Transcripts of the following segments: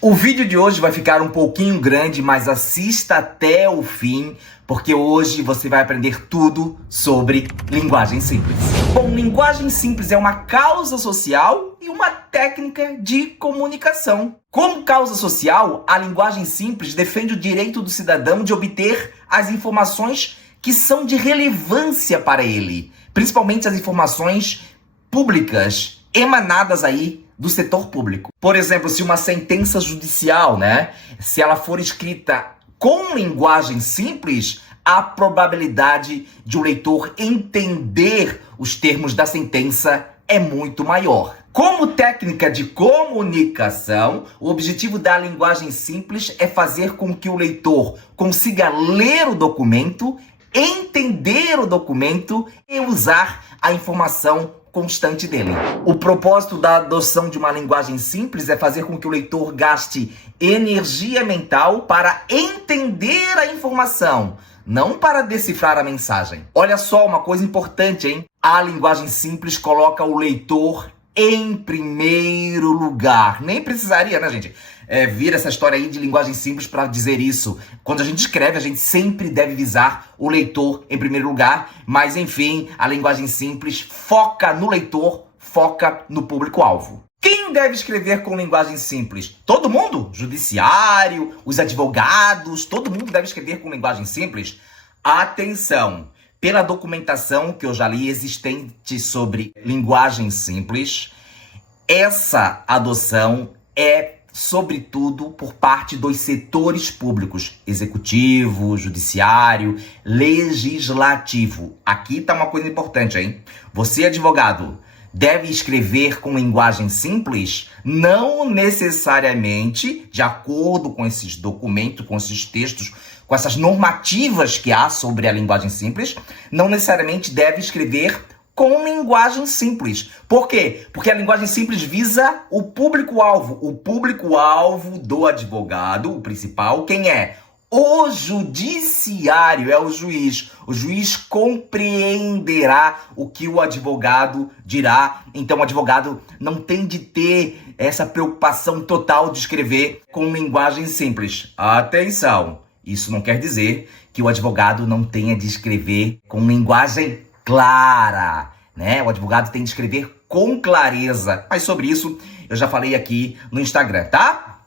O vídeo de hoje vai ficar um pouquinho grande, mas assista até o fim, porque hoje você vai aprender tudo sobre linguagem simples. Bom, linguagem simples é uma causa social e uma técnica de comunicação. Como causa social, a linguagem simples defende o direito do cidadão de obter as informações que são de relevância para ele, principalmente as informações públicas emanadas aí do setor público. Por exemplo, se uma sentença judicial, se ela for escrita com linguagem simples, a probabilidade de o leitor entender os termos da sentença é muito maior. Como técnica de comunicação, o objetivo da linguagem simples é fazer com que o leitor consiga ler o documento, entender o documento e usar a informação constante dele. O propósito da adoção de uma linguagem simples é fazer com que o leitor gaste energia mental para entender a informação, não para decifrar a mensagem. Olha só uma coisa importante, hein? A linguagem simples coloca o leitor em primeiro lugar. Nem precisaria, né, gente? Vir essa história aí de linguagem simples para dizer isso. Quando a gente escreve, a gente sempre deve visar o leitor em primeiro lugar. Mas, enfim, a linguagem simples foca no leitor, foca no público-alvo. Quem deve escrever com linguagem simples? Todo mundo? Judiciário, os advogados, todo mundo deve escrever com linguagem simples? Atenção! Pela documentação que eu já li existente sobre linguagem simples, essa adoção é sobretudo por parte dos setores públicos, executivo, judiciário, legislativo. Aqui tá uma coisa importante, hein? Você, advogado, deve escrever com linguagem simples, não necessariamente de acordo com esses documentos, com esses textos, com essas normativas que há sobre a linguagem simples, não necessariamente deve escrever com linguagem simples. Por quê? Porque a linguagem simples visa o público-alvo. O público-alvo do advogado, o principal, quem é? O judiciário, é o juiz. O juiz compreenderá o que o advogado dirá. Então, o advogado não tem de ter essa preocupação total de escrever com linguagem simples. Atenção! Isso não quer dizer que o advogado não tenha de escrever com linguagem clara, né? O advogado tem de escrever com clareza. Mas sobre isso eu já falei aqui no Instagram, tá?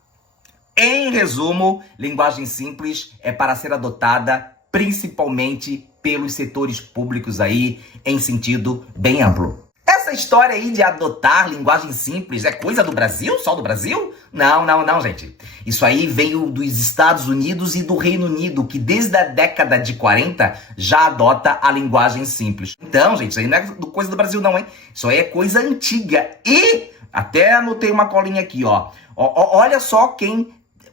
Em resumo, linguagem simples é para ser adotada principalmente pelos setores públicos aí, em sentido bem amplo. Essa história aí de adotar linguagem simples é coisa do Brasil? Só do Brasil? Não, gente. Isso aí veio dos Estados Unidos e do Reino Unido, que desde a década de 40 já adota a linguagem simples. Então, gente, isso aí não é coisa do Brasil não, hein? Isso aí é coisa antiga. E até anotei uma colinha aqui, ó. Olha só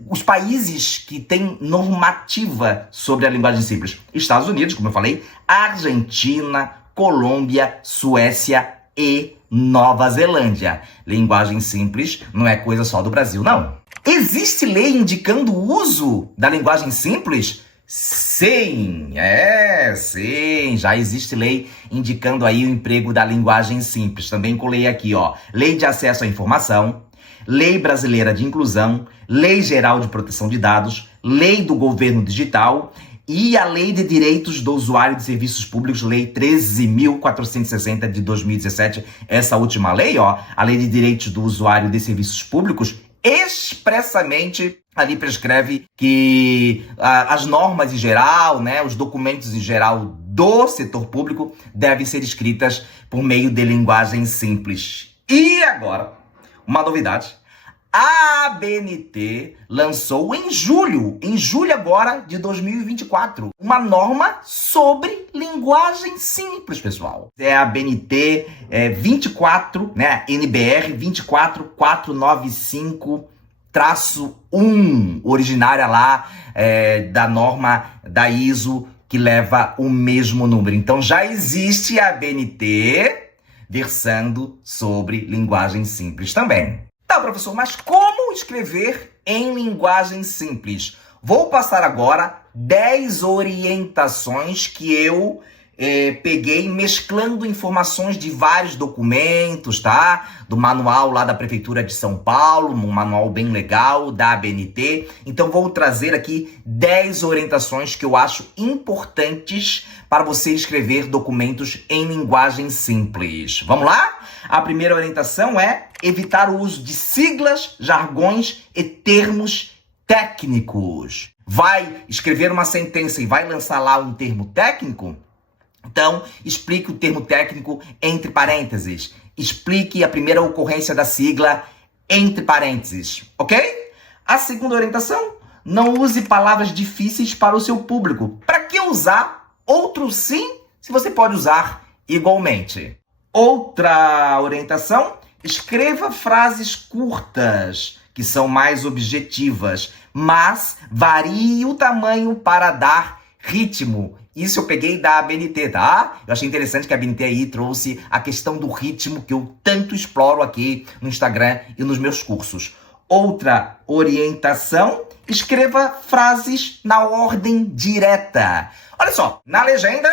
os países que têm normativa sobre a linguagem simples. Estados Unidos, como eu falei, Argentina, Colômbia, Suécia e Nova Zelândia. Linguagem simples não é coisa só do Brasil, não. Existe lei indicando o uso da linguagem simples? Sim, já existe lei indicando aí o emprego da linguagem simples. Também colei aqui, ó, Lei de Acesso à Informação, Lei Brasileira de Inclusão, Lei Geral de Proteção de Dados, Lei do Governo Digital e a Lei de Direitos do Usuário de Serviços Públicos, Lei 13.460 de 2017. Essa última lei, ó, a Lei de Direitos do Usuário de Serviços Públicos, expressamente ali prescreve que as normas em geral, os documentos em geral do setor público devem ser escritas por meio de linguagem simples. E agora, uma novidade. A ABNT lançou em julho agora de 2024, uma norma sobre linguagem simples, pessoal. É a ABNT 24, NBR 24495-1, originária lá da norma da ISO que leva o mesmo número. Então já existe a ABNT versando sobre linguagem simples também. Tá, professor, mas como escrever em linguagem simples? Vou passar agora 10 orientações que eu peguei mesclando informações de vários documentos, tá? Do manual lá da Prefeitura de São Paulo, um manual bem legal, da ABNT. Então vou trazer aqui 10 orientações que eu acho importantes para você escrever documentos em linguagem simples. Vamos lá? A primeira orientação é evitar o uso de siglas, jargões e termos técnicos. Vai escrever uma sentença e vai lançar lá um termo técnico? Então, explique o termo técnico entre parênteses. Explique a primeira ocorrência da sigla entre parênteses, ok? A segunda orientação, não use palavras difíceis para o seu público. Para que usar outro sim, se você pode usar igualmente? Outra orientação, escreva frases curtas, que são mais objetivas, mas varie o tamanho para dar ritmo. Isso eu peguei da ABNT, tá? Eu achei interessante que a ABNT aí trouxe a questão do ritmo que eu tanto exploro aqui no Instagram e nos meus cursos. Outra orientação, escreva frases na ordem direta. Olha só, na legenda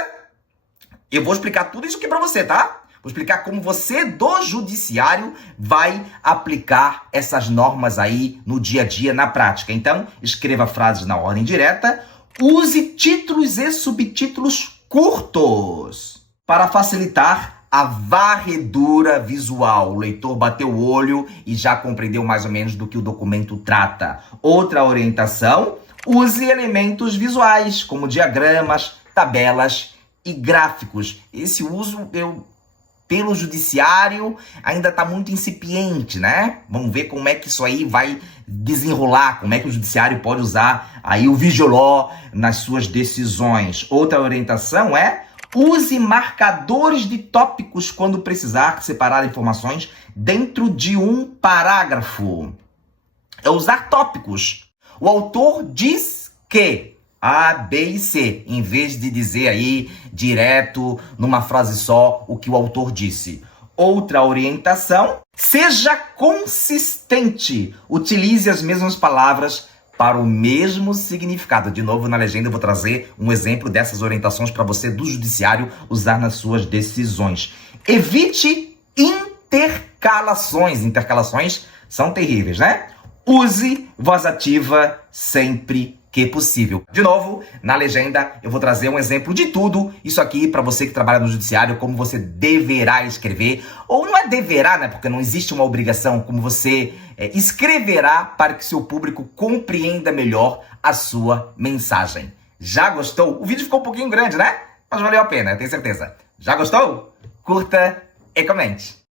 eu vou explicar tudo isso aqui pra você, tá? Vou explicar como você do judiciário vai aplicar essas normas aí no dia a dia, na prática. Então, escreva frases na ordem direta, use títulos e subtítulos curtos para facilitar a varredura visual. O leitor bateu o olho e já compreendeu mais ou menos do que o documento trata. Outra orientação, use elementos visuais, como diagramas, tabelas e gráficos. Esse uso pelo judiciário ainda está muito incipiente, né? Vamos ver como é que isso aí vai desenrolar, como é que o judiciário pode usar aí o Vigioló nas suas decisões. Outra orientação é use marcadores de tópicos quando precisar separar informações dentro de um parágrafo. É usar tópicos. O autor diz que A, B e C, em vez de dizer aí direto, numa frase só, o que o autor disse. Outra orientação, seja consistente. Utilize as mesmas palavras para o mesmo significado. De novo, na legenda eu vou trazer um exemplo dessas orientações para você do judiciário usar nas suas decisões. Evite intercalações. Intercalações são terríveis, né? Use voz ativa sempre que possível. De novo, na legenda, eu vou trazer um exemplo de tudo isso aqui para você que trabalha no judiciário, como você deverá escrever, ou não é deverá, né, porque não existe uma obrigação, como você escreverá para que seu público compreenda melhor a sua mensagem. Já gostou? O vídeo ficou um pouquinho grande, né? Mas valeu a pena, eu tenho certeza. Já gostou? Curta e comente.